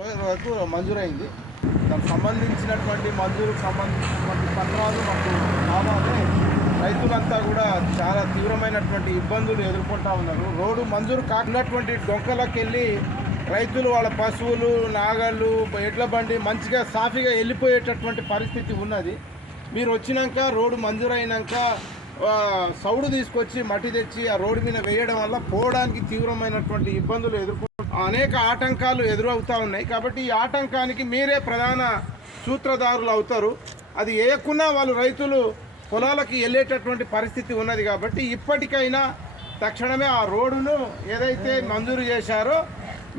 వరకు మంజూరైంది. దానికి సంబంధించినటువంటి మంజూరుకు సంబంధించినటువంటి పత్రాలు మాకు కావాలి. రైతులంతా కూడా చాలా తీవ్రమైనటువంటి ఇబ్బందులు ఎదుర్కొంటూ ఉన్నారు. రోడ్డు మంజూరు కాకున్నటువంటి డొంకలకు వెళ్ళి రైతులు వాళ్ళ పశువులు నాగళ్ళు ఎడ్ల బండి మంచిగా సాఫీగా వెళ్ళిపోయేటటువంటి పరిస్థితి ఉన్నది. మీరు వచ్చినాక రోడ్డు మంజూరైనాక సౌడు తీసుకొచ్చి మట్టి తెచ్చి ఆ రోడ్డు మీద వేయడం వల్ల పోవడానికి తీవ్రమైనటువంటి ఇబ్బందులు అనేక ఆటంకాలు ఎదురవుతూ ఉన్నాయి. కాబట్టి ఈ ఆటంకానికి మీరే ప్రధాన సూత్రధారులు అవుతారు. అది వేయకున్నా వాళ్ళు రైతులు పొలాలకి వెళ్ళేటటువంటి పరిస్థితి ఉన్నది. కాబట్టి ఇప్పటికైనా తక్షణమే ఆ రోడ్డును ఏదైతే మంజూరు చేశారో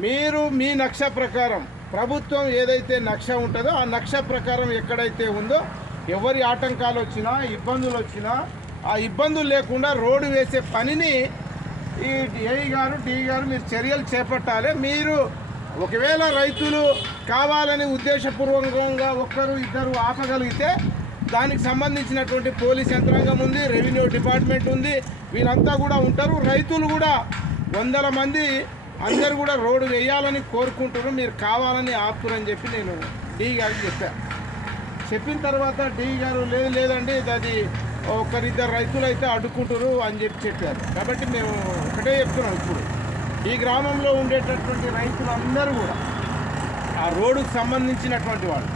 మీరు మీ నక్ష ప్రకారం ప్రభుత్వం ఏదైతే నక్ష ఉంటుందో ఆ నక్ష ప్రకారం ఎక్కడైతే ఉందో ఎవరి ఆటంకాలు వచ్చినా ఇబ్బందులు వచ్చినా ఆ ఇబ్బందులు లేకుండా రోడ్డు వేసే పనిని ఈ ఏఈ గారు డి గారు మీరు చర్యలు చేపట్టాలి. మీరు ఒకవేళ రైతులు కావాలని ఉద్దేశపూర్వకంగా ఒక్కరు ఇద్దరు ఆపగలిగితే దానికి సంబంధించినటువంటి పోలీస్ యంత్రాంగం ఉంది, రెవెన్యూ డిపార్ట్మెంట్ ఉంది, వీళ్ళంతా కూడా ఉంటారు. రైతులు కూడా వందల మంది అందరు కూడా రోడ్డు వేయాలని కోరుకుంటారు. మీరు కావాలని ఆపురని చెప్పి నేను డి గారికి చెప్పిన తర్వాత డి గారు లేదండి అది ఒకరిద్దరు రైతులు అయితే అడ్డుకుంటారు అని చెప్పారు. కాబట్టి మేము ఒకటే చెప్తున్నాం, ఇప్పుడు ఈ గ్రామంలో ఉండేటటువంటి రైతులందరూ కూడా ఆ రోడ్డుకు సంబంధించినటువంటి వాళ్ళు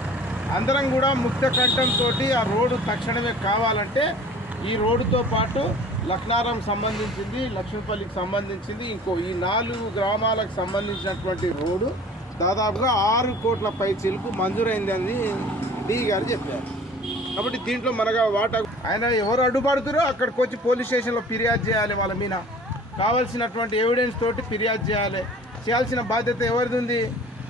అందరం కూడా ముక్త కంఠంతో ఆ రోడ్డు తక్షణమే కావాలంటే ఈ రోడ్డుతో పాటు లక్నారం సంబంధించింది, లక్ష్మీపల్లికి సంబంధించింది, ఈ 4 గ్రామాలకు సంబంధించినటువంటి రోడ్డు దాదాపుగా 6 కోట్ల పైచీలకు మంజూరైందని డి గారు చెప్పారు. కాబట్టి దీంట్లో మనగా వాటా ఆయన ఎవరు అడ్డుపడుతారో అక్కడికి వచ్చి పోలీస్ స్టేషన్లో ఫిర్యాదు చేయాలి. వాళ్ళ మీద కావాల్సినటువంటి ఎవిడెన్స్ తోటి ఫిర్యాదు చేయాల్సిన బాధ్యత ఎవరిది ఉంది?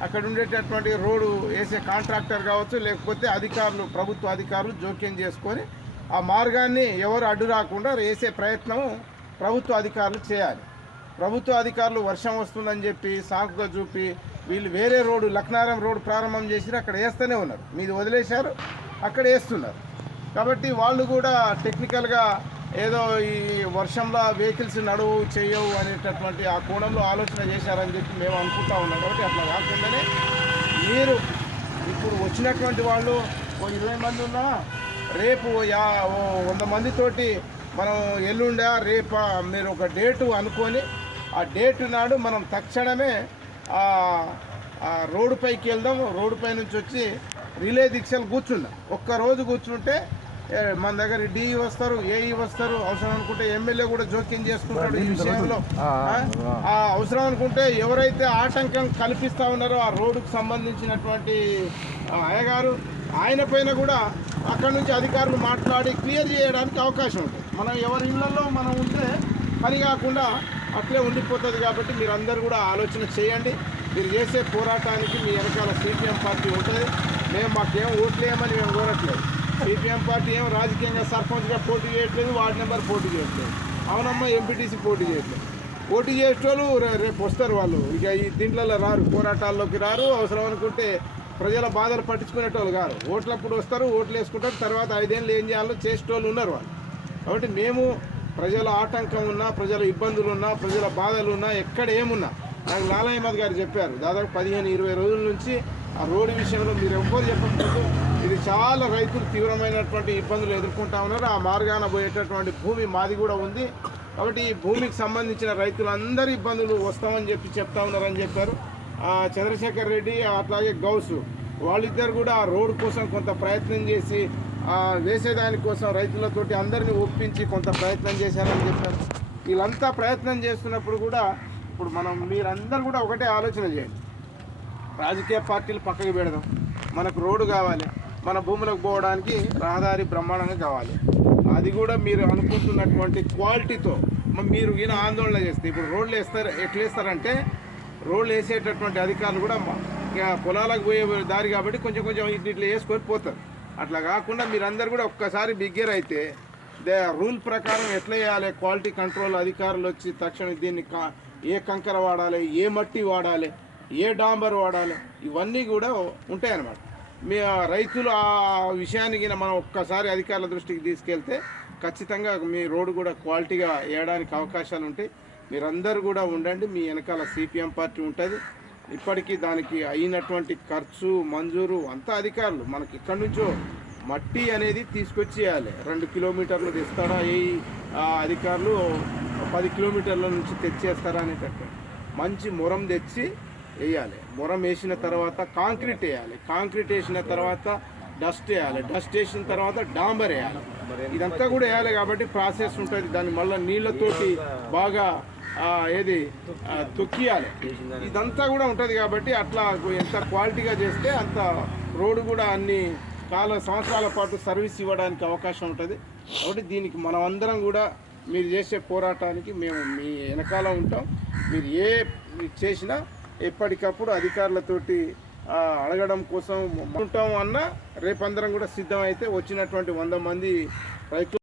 అక్కడ ఉండేటటువంటి రోడ్డు వేసే కాంట్రాక్టర్ కావచ్చు, లేకపోతే అధికారులు, ప్రభుత్వ అధికారులు జోక్యం చేసుకొని ఆ మార్గాన్ని ఎవరు అడ్డు రాకుండా వేసే ప్రయత్నం ప్రభుత్వ అధికారులు చేయాలి. ప్రభుత్వ అధికారులు వర్షం వస్తుందని చెప్పి సాకుగా చూపి వీళ్ళు వేరే రోడ్డు లక్నారం రోడ్డు ప్రారంభం చేసి అక్కడ వేస్తూనే ఉన్నారు. మీది వదిలేశారు, అక్కడ వేస్తున్నారు. కాబట్టి వాళ్ళు కూడా టెక్నికల్గా ఏదో ఈ వర్షంలో వెహికల్స్ నడువు చేయవు అనేటటువంటి ఆ కోణంలో ఆలోచన చేశారని చెప్పి మేము అనుకుంటా ఉన్నాం. కాబట్టి అట్లా కాకుండానే మీరు ఇప్పుడు వచ్చినటువంటి వాళ్ళు 20 మంది ఉన్నా రేపు 100 మందితోటి మనం ఎల్లుండా రేపా మీరు ఒక డేటు అనుకొని ఆ డేటు నాడు మనం తక్షణమే రోడ్డుపైకి వెళ్దాం. రోడ్డుపై నుంచి వచ్చి రిలే దీక్షలు కూర్చుందాం. ఒక్కరోజు కూర్చుంటే మన దగ్గర డిఈ వస్తారు, ఏఈ వస్తారు, అవసరం అనుకుంటే ఎమ్మెల్యే కూడా జోక్యం చేసుకుంటాడు ఈ విషయంలో. అవసరం అనుకుంటే ఎవరైతే ఆటంకం కల్పిస్తూ ఉన్నారో ఆ రోడ్డుకు సంబంధించినటువంటి అయ్యగారు ఆయన పైన కూడా అక్కడ నుంచి అధికారులు మాట్లాడి క్లియర్ చేయడానికి అవకాశం ఉంటుంది. మనం ఎవరి ఇళ్లలో మనం ఉంటే పని కాకుండా అట్లే ఉండిపోతుంది. కాబట్టి మీరు అందరూ కూడా ఆలోచన చేయండి. మీరు చేసే పోరాటానికి మీ వెనకాల సిపిఎం పార్టీ ఉంటుంది. మాకేం ఓట్లేయమని మేము కోరట్లేదు. సిపిఎం పార్టీ ఏం రాజకీయంగా సర్పంచ్గా పోటీ చేయట్లేదు, వార్డు నెంబర్ పోటీ చేయట్లేదు, అవునమ్మా ఎంపీటీసీ పోటీ చేయట్లేదు. పోటీ చేసేటోళ్ళు రేపు వస్తారు. వాళ్ళు ఇక ఈ దీంట్లో రారు, పోరాటాల్లోకి రారు. అవసరం అనుకుంటే ప్రజల బాధలు పట్టించుకునేటోళ్ళు కాదు. ఓట్లప్పుడు వస్తారు, ఓట్లు వేసుకుంటారు, తర్వాత 5 ఏళ్ళు ఏం చేయాలో చేసేటోళ్ళు ఉన్నారు వాళ్ళు. కాబట్టి మేము ప్రజల ఆటంకం ఉన్నా, ప్రజల ఇబ్బందులు ఉన్నా, ప్రజల బాధలు ఉన్నా, ఎక్కడ ఏమున్నా నాకు లాల్ అహ్మద్ గారు చెప్పారు. దాదాపు 15-20 రోజుల నుంచి ఆ రోడ్డు విషయంలో మీరు ఎవ్వరు చెప్పకపోతే ఇది చాలా రైతులు తీవ్రమైనటువంటి ఇబ్బందులు ఎదుర్కొంటా ఉన్నారు. ఆ మార్గాన పోయేటటువంటి భూమి మాది కూడా ఉంది. కాబట్టి ఈ భూమికి సంబంధించిన రైతులందరి ఇబ్బందులు వస్తామని చెప్తా ఉన్నారని చెప్పారు. చంద్రశేఖర్ రెడ్డి అట్లాగే గౌసు వాళ్ళిద్దరు కూడా ఆ రోడ్డు కోసం కొంత ప్రయత్నం చేసి వేసేదానికోసం రైతులతోటి అందరినీ ఒప్పించి కొంత ప్రయత్నం చేశారని చెప్పారు. వీళ్ళంతా ప్రయత్నం చేస్తున్నప్పుడు కూడా ఇప్పుడు మీరందరూ కూడా ఒకటే ఆలోచన చేయండి. రాజకీయ పార్టీలు పక్కకు పెడదాం, మనకు రోడ్డు కావాలి, మన భూములకు పోవడానికి రహదారి బ్రహ్మాండంగా కావాలి. అది కూడా మీరు అనుకుంటున్నటువంటి క్వాలిటీతో మీరు ఈయన ఆందోళన చేస్తే ఇప్పుడు రోడ్లు ఎట్లా వేస్తారంటే రోడ్లు వేసేటటువంటి అధికారులు కూడా పొలాలకు పోయే దారి కాబట్టి కొంచెం ఇట్లా వేసుకొని పోతారు. అట్లా కాకుండా మీరందరూ కూడా ఒక్కసారి బిగ్గర్ అయితే రూల్ ప్రకారం ఎట్లా వేయాలి, క్వాలిటీ కంట్రోల్ అధికారులు వచ్చి తక్షణం దీన్ని ఏ కంకర వాడాలి, ఏ మట్టి వాడాలి, ఏ డాంబర్ వాడాలి, ఇవన్నీ కూడా ఉంటాయన్నమాట. మీ రైతులు ఆ విషయానికి మనం ఒక్కసారి అధికారుల దృష్టికి తీసుకెళ్తే ఖచ్చితంగా మీ రోడ్డు కూడా క్వాలిటీగా వేయడానికి అవకాశాలు ఉంటాయి. మీరందరూ కూడా ఉండండి. మీ వెనకాల సిపిఎం పార్టీ ఉంటుంది. ఇప్పటికీ దానికి అయినటువంటి ఖర్చు మంజూరు అంతా అధికారులు మనకి ఇక్కడి నుంచో మట్టి అనేది తీసుకొచ్చి వేయాలి. 2 కిలోమీటర్లు తెస్తాడా ఏ అధికారులు 10 కిలోమీటర్ల నుంచి తెచ్చేస్తారా అనేటట్టు మంచి మురం తెచ్చి వేయాలి. మురం వేసిన తర్వాత కాంక్రీట్ వేయాలి. కాంక్రీట్ వేసిన తర్వాత డస్ట్ వేయాలి. డస్ట్ వేసిన తర్వాత డాంబర్ వేయాలి. ఇదంతా కూడా వేయాలి కాబట్టి ప్రాసెస్ ఉంటుంది. దాన్ని మళ్ళీ నీళ్ళతోటి బాగా తొక్కియాలి. ఇదంతా కూడా ఉంటుంది కాబట్టి అట్లా ఎంత క్వాలిటీగా చేస్తే అంత రోడ్డు కూడా అన్ని సంవత్సరాల పాటు సర్వీస్ ఇవ్వడానికి అవకాశం ఉంటుంది. కాబట్టి దీనికి మనం అందరం కూడా మీరు చేసే పోరాటానికి మేము మీ వెనకాల ఉంటాం. మీరు చేసినా ఎప్పటికప్పుడు అధికారులతోటి అడగడం కోసం ఉంటాం అన్న రేపందరం కూడా సిద్ధమైతే వచ్చినటువంటి 100 మంది రైతులు